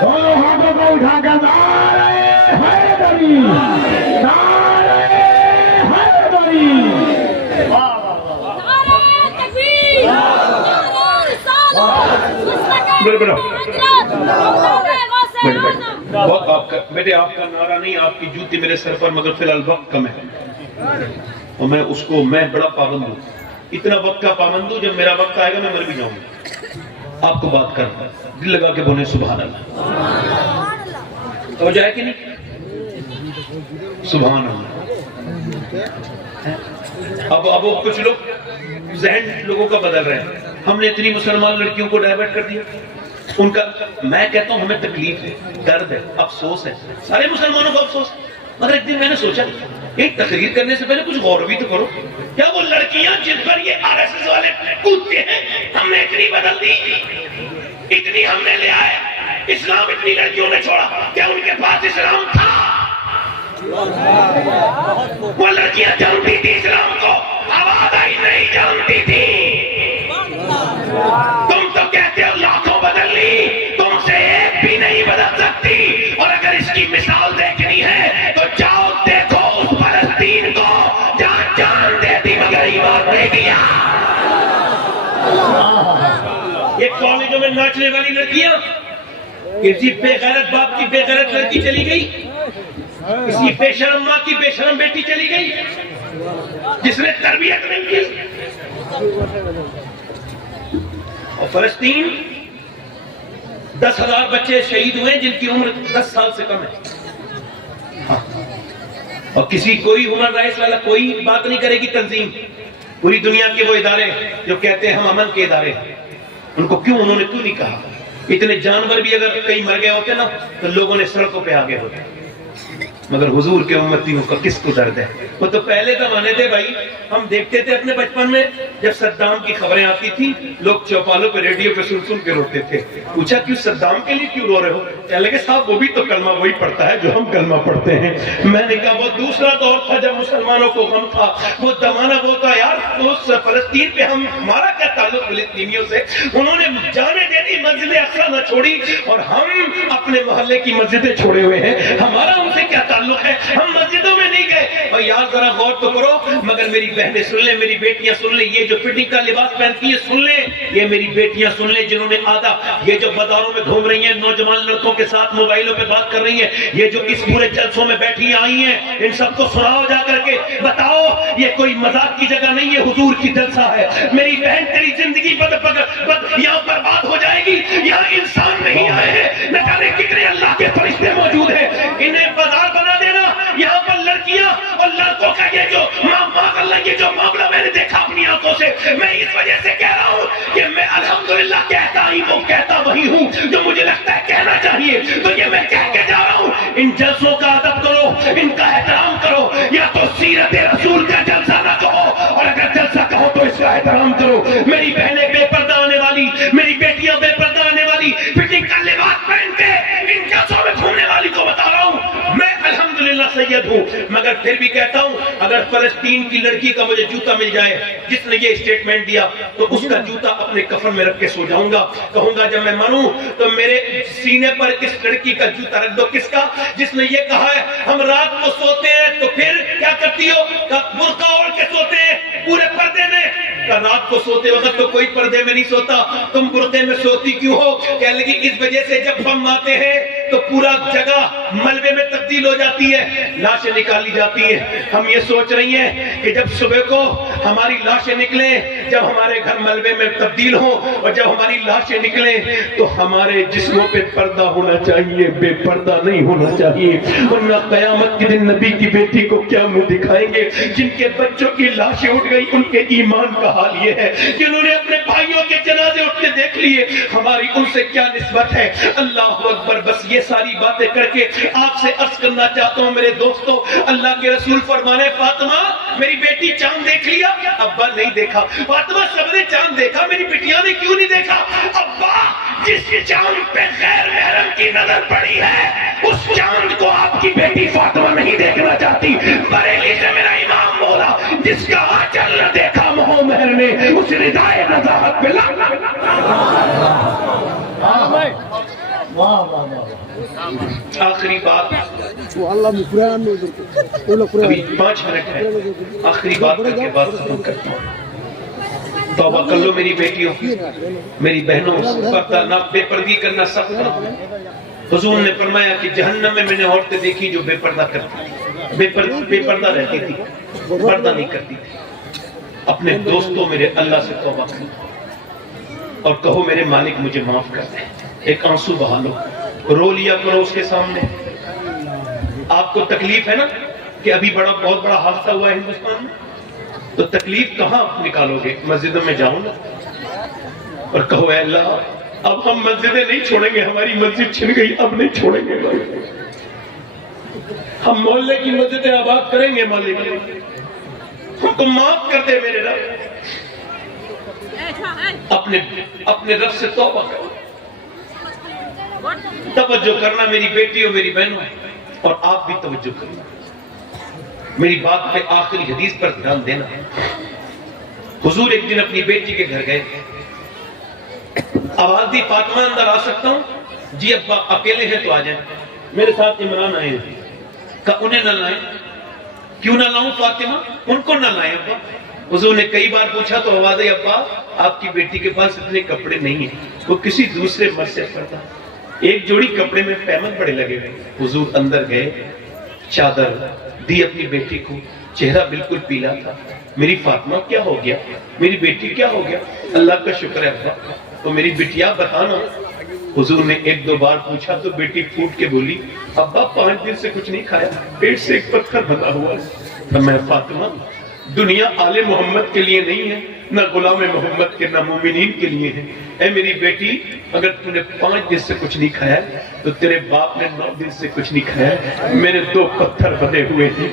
دونوں ہاتھوں کو اٹھا کر نعرہ حیدری، نعرہ حیدری۔ بہت آپ کا بیٹے، آپ کا نعرہ نہیں، آپ کی جوتی میرے سر پر، مگر فی الحال وقت کم ہے اور میں بڑا پابند ہوں، اتنا وقت کا پابند ہوں، جب میرا وقت آئے گا میں مر بھی جاؤں گا۔ آپ کو بات کرنا ہے، دل لگا کے بولیں سبحان اللہ۔ ہو جائے کہ نہیں؟ سبحان اللہ۔ اب کچھ لوگ ذہن لوگوں کا بدل رہے ہیں، ہم نے اتنی مسلمان لڑکیوں کو ڈائیورٹ کر دیا، ان کا میں کہتا ہوں ہمیں تکلیف ہے، درد ہے، افسوس ہے، سارے مسلمانوں کو افسوس ہے، مگر ایک دن میں نے سوچا ایک تقریر کرنے سے پہلے کچھ غور بھی تو کرو، کیا وہ لڑکیاں جن پر یہ RSS والے کودتے ہیں ہم نے اتنی بدل دی، اتنی ہم نے لے آئے، اسلام اتنی لڑکیوں نے چھوڑا، کیا ان کے پاس اسلام تھا؟ وہ لڑکیاں جانتی تھی اسلام کو، آواز آئی نہیں جانتی تھی۔ تم تو کہتے ہو لاکھوں بدل لی، تم سے ایک بھی نہیں بدل سکتی، اور اگر اس کی مثال دیکھنی ہے تو جاؤ دیکھو اس فلسطین کو جہاں جان دیتی مگر ایمان نہیں دیا۔ یہ کالجوں میں ناچنے والی لڑکیاں، کسی بے غیرت باپ کی بے غیرت لڑکی چلی گئی، کسی بے شرم ماں کی بے شرم بیٹی چلی گئی جس نے تربیت نہیں کی۔ اور فلسطین 10,000 بچے شہید ہوئے جن کی عمر 10 سال سے کم ہے، اور کوئی ہیومن رائٹس والا کوئی بات نہیں کرے گی۔ تنظیم پوری دنیا کے وہ ادارے جو کہتے ہیں ہم امن کے ادارے، ان کو انہوں نے کیوں نہیں کہا؟ اتنے جانور بھی اگر کئی مر گئے ہوتے نا تو لوگوں نے سڑکوں پہ آگے ہوتے، مگر حضور کے امتیوں کا کس کو درد ہے؟ وہ تو پہلے زمانے تھے بھائی، ہم دیکھتے تھے اپنے بچپن میں جب صدام کی خبریں آتی تھی لوگ چوپالوں پہ ریڈیو پہ سن کے روتے تھے۔ پوچھا کیوں صدام کے لیے کیوں رو رہے ہو؟ کہنے لگے صاحب وہ بھی تو کلمہ وہی پڑھتا ہے جو ہم کلمہ پڑھتے ہیں۔ میں نے کہا وہ دوسرا دور تھا جب مسلمانوں کو غم تھا، وہ زمانہ وہ تھا یار، اس فلسطین پہ ہمارا کیا تعلق فلسطینیوں سے؟ انہوں نے جانے دے دی، مسجد اقصی نہ چھوڑی، اور ہم اپنے محلے کی مسجدیں چھوڑے ہوئے ہیں، ہمارا ان سے کیا تعلق ہے؟ ہم مسجدوں میں نہیں گئے۔ اور یار ذرا غور تو کرو، مگر میری بہنیں سن لیں، میری بیٹیاں سن لیں، یہ جو فٹنگ کا لباس پہنتی ہے سن لیں، یہ میری بیٹیاں سن لیں جنہوں نے آدھا، یہ جو بازاروں میں گھوم رہی ہیں نوجوان لڑکوں کے ساتھ موبائلوں پہ بات کر رہی ہیں، یہ جو اس پورے جلسوں میں بیٹھی آئی ہیں، ان سب کو سناؤ جا کر کے، بتاؤ یہ کوئی مذاق کی جگہ نہیں ہے، حضور کی جلسہ ہے۔ میری بہن تیری زندگی یہاں برباد ہو جائے گی، یہاں انسان نہیں آئے ہیں، نہ جانے کتنے اللہ کے فرشتے موجود ہیں، انہیں بازار بنا دینا۔ یہاں پر لڑکیاں اور لڑکوں کا یہ جو یہ جو معاملہ میں نے دیکھا اپنی آنکھوں سے، میں اس وجہ سے کہہ رہا ہوں کہ میں الحمدللہ کہتا وہی ہوں جو مجھے لگتا ہے کہنا چاہیے، تو یہ میں کہہ کے جا رہا ہوں، ان جلسوں کا ادب کرو، ان کا احترام کرو، یا تو سیرت رسول کا جلسہ نہ کہو، اور اگر جلسہ کہو تو اس کا احترام کرو۔ میری بہنیں بے پردہ آنے والی، میری بیٹیاں بے پردہ آنے والی، فٹنگ کا لباس پہن کے ان جلسوں میں گھومنے والی کو بتا رہا ہوں، میں الحمدللہ سید ہوں، مگر پھر بھی کہتا ہوں اگر فلسطین کی لڑکی کا مجھے جوتا مل جائے جس نے یہ اسٹیٹمنٹ دیا تو اس کا جوتا اپنے کفن میں رکھ کے سو جاؤں گا، کہوں گا جب میں مروں تو میرے سینے پر اس لڑکی کا جوتا رکھ دو۔ کس کا؟ جس نے یہ کہا ہے ہم رات کو سوتے ہیں تو پھر کیا کرتی ہو؟ برقع اوڑھ کے سوتے ہیں پورے پردے میں۔ رات کو سوتے وقت تو کوئی پردے میں نہیں سوتا، تم برقعے میں سوتی کیوں ہو؟ کہنے لگی اس وجہ سے جب بم آتے ہیں تو پورا جگہ ملبے میں تبدیل ہو جاتی ہے، لاشیں نکالی جاتی ہیں. ہم یہ سوچ رہی ہیں کہ جب صبح کو ہماری لاشیں نکلیں، جب ہمارے گھر ملبے میں تبدیل ہوں اور جب ہماری لاشیں نکلیں تو ہمارے جسموں پہ پردہ ہونا چاہیے، بے پردہ نہیں ہونا چاہیے. ورنہ قیامت کے دن نبی کی بیٹی کو کیا منہ دکھائیں گے؟ جن کے بچوں کی لاشیں اٹھ گئی ان کے ایمان کا حال یہ ہے کہ انہوں نے اپنے بھائیوں کے جنازے اٹھتے دیکھ لیے. ہماری ان سے کیا نسبت ہے؟ اللہ اکبر. بس یہ ساری باتیں کر کے آپ سے عرض کرنا چاہتا ہوں میرے دوستو، اللہ کے رسول فرمانے فاطمہ میری بیٹی چاند دیکھ لیا؟ ابا نہیں دیکھا. فاطمہ سب نے چاند دیکھا، میری بیٹیاں نے کیوں نہیں دیکھا؟ ابا جس چاند پہ غیر محرم کی نظر پڑی ہے اس چاند کو آپ کی بیٹی فاطمہ نہیں دیکھنا چاہتی. بریلی سے میرا امام بولا جس کا آنچل نہ دیکھا مہو مہر نے اس ردائے نزاہت پہ لعنت. آخری بات، ابھی 5 منٹ ہے، آخری بات کر کے بات ختم کرتا ہوں. توبہ کر لو میری بیٹیوں، میری بہنوں، پردہ نہ بے پردگی کرنا سخت نہ. حضور نے فرمایا کہ جہنم میں نے عورتیں دیکھی جو بے پردہ کرتی، بے پردہ رہتی تھی، پردہ نہیں کرتی تھی. اپنے دوستوں میرے اللہ سے توبہ کرو اور کہو میرے مالک مجھے معاف کر دے. ایک آنسو بہا لو، رو لیا کرو اس کے سامنے. آپ کو تکلیف ہے نا کہ ابھی بہت بڑا حادثہ ہوا ہے ہندوستان میں، تو تکلیف کہاں نکالو گے؟ مسجدوں میں جاؤ نا اور کہو اے اللہ اب ہم مسجدیں نہیں چھوڑیں گے، ہماری مسجد چھن گئی اب نہیں چھوڑیں گے، ہم محلے کی مسجدیں آباد کریں گے. مالک ہم کو معاف کر دے میرے رب. اپنے رب سے توبہ کرو. توجہ کرنا میری بیٹی اور میری بہنوں، اور آپ بھی توجہ کرنا. میری بات پہ آخری حدیث پر دھیان دینا. حضور ایک دن اپنی بیٹی کے گھر گئے، آواز دی فاطمہ اندر آ سکتا ہوں؟ جی ابا اکیلے ہیں تو آ جائیں. میرے ساتھ عمران آئے ہیں. کہا انہیں نہ لائیں. کیوں نہ لاؤں فاطمہ؟ ان کو نہ لائیں ابا. حضور نے کئی بار پوچھا تو آواز آئی ابا آپ کی بیٹی کے پاس اتنے کپڑے نہیں ہیں، وہ کسی دوسرے مرد سے پڑتا. ایک جوڑی کپڑے میں قیمت بڑے لگے ہوئے. حضور اندر گئے، چادر دی اپنی بیٹی کو، چہرہ بالکل پیلا تھا. میری فاطمہ کیا ہو گیا؟ میری بیٹی کیا ہو گیا؟ اللہ کا شکر ہے ابا. تو میری بیٹیا بتانا. حضور نے 1-2 بار پوچھا تو بیٹی پھوٹ کے بولی ابا 5 دن سے کچھ نہیں کھایا، پیٹ سے ایک پتھر بنا ہوا ہے. تو میں فاطمہ دنیا آل محمد کے لیے نہیں ہے، نہ غلام محمد کے، نہ مومنین کے لیے ہے. اے میری بیٹی اگر تُو نے 5 دن سے کچھ نہیں کھایا تو تیرے باپ نے 9 دن سے کچھ نہیں کھایا. میرے 2 پتھر بنے ہوئے ہیں،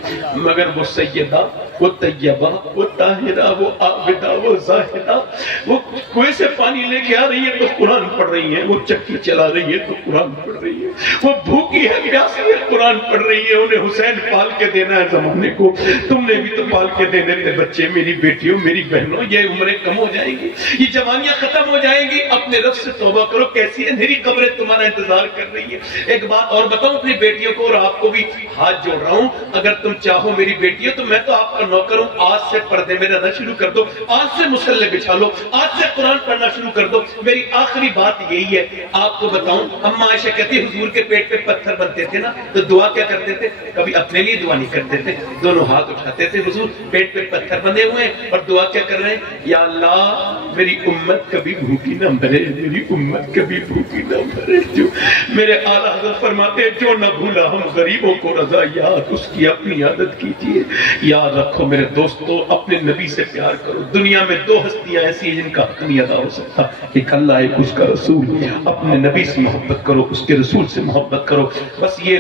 مگر وہ سیدہ، وہ طیبہ، وہ طاہرہ، وہ عابدہ، وہ زاہدہ، وہ کنویں سے پانی لے کے آ رہی ہے تو قرآن پڑھ رہی ہے، وہ چکی چلا رہی ہے تو قرآن پڑھ رہی ہے، وہ بھوکی ہے پیاسی ہے قرآن پڑھ رہی ہے. انہیں حسین پال کے دینا ہے زمانے کو، تم نے بھی تو پال کے دینے تھے بچے. میری بیٹیوں میری بہنوں یہ عمریں کم ہو جائیں گی، یہ جوانیاں ختم ہو جائیں گی. اپنے رب سے توبہ کرو. کیسی اندھیری قبریں تمہارا انتظار کر رہی ہے. ایک بات اور بتاؤں اپنی بیٹیوں کو اور آپ کو بھی ہاتھ جوڑ رہا ہوں، اگر تم چاہو میری بیٹیوں تو میں تو آپ کا نوکر ہوں. آج سے پردے میں رہنا شروع کر دو، آج سے مصلے بچھا لو، آج سے قرآن پڑھنا شروع کر دو. میری آخری بات یہی ہے. آپ کو بتاؤں اما عائشہ کہتی حضور کے پیٹ پہ پتھر بنتے تھے نا تو دعا کیا کرتے تھے؟ کبھی اپنے لیے دعا نہیں کرتے تھے، دونوں ہاتھ اٹھاتے تھے. حضور پیٹ پہ پتھر بندے ہوئے اور دعا کیا کر رہے ہیں؟ یا اللہ میری امت کبھی بھوکی نہ مرے، میری امت کبھی بھوکی نہ مرے. جو میرے اعلیٰ حضرت فرماتے ہیں جو نہ بھولا ہم غریبوں کو رضا یاد اس کی اپنی عادت کیجیے. یاد رکھو میرے دوستو اپنے نبی سے پیار کرو. دنیا میں 2 ہستیاں ایسی ہیں جن کا حق نہیں ادا ہو سکتا، ایک اللہ ایک اس کا رسول. اپنے نبی سے محبت کرو، اس کے رسول سے محبت کرو. بس یہ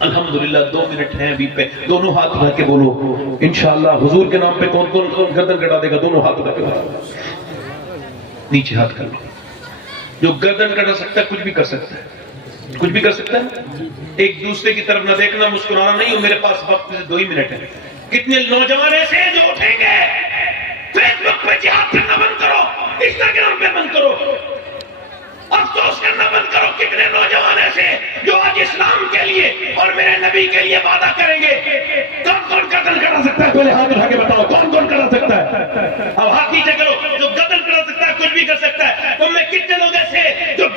الحمدللہ 2 منٹ ہیں ابھی پہ. دونوں ہاتھ اٹھا کے بولو انشاءاللہ حضور کے نام پہ کون کون گردن کٹا دے گا؟ دونوں ہاتھ اٹھا کے بولو. نیچے ہاتھ کر لو. جو گردن کٹا سکتا ہے کچھ بھی کر سکتا ہے، کچھ بھی کر سکتا ہے. ایک دوسرے کی طرف نہ دیکھنا، مسکرانا نہیں. میرے پاس وقت سے 2 ہی منٹ ہے. کتنے نوجوان ایسے ہیں جو اٹھیں گے فیس بک پہ جہاد کرنا بند کرو، انسٹاگرام پہ بند کرو، افسوس کرنا بند کرو. کتنے نوجوان ایسے جو آج اسلام کے لیے اور میرے نبی کے لیے وعدہ کریں گے. کون کون گردن کٹا سکتا ہے؟ پہلے ہاتھ اٹھا کے بتاؤ کون کون کرا سکتا ہے. اب ہاتھ نیچے کرو. جو گردن کٹا سکتا ہے کچھ بھی کر سکتا ہے. تم میں کتنے لوگ ایسے جو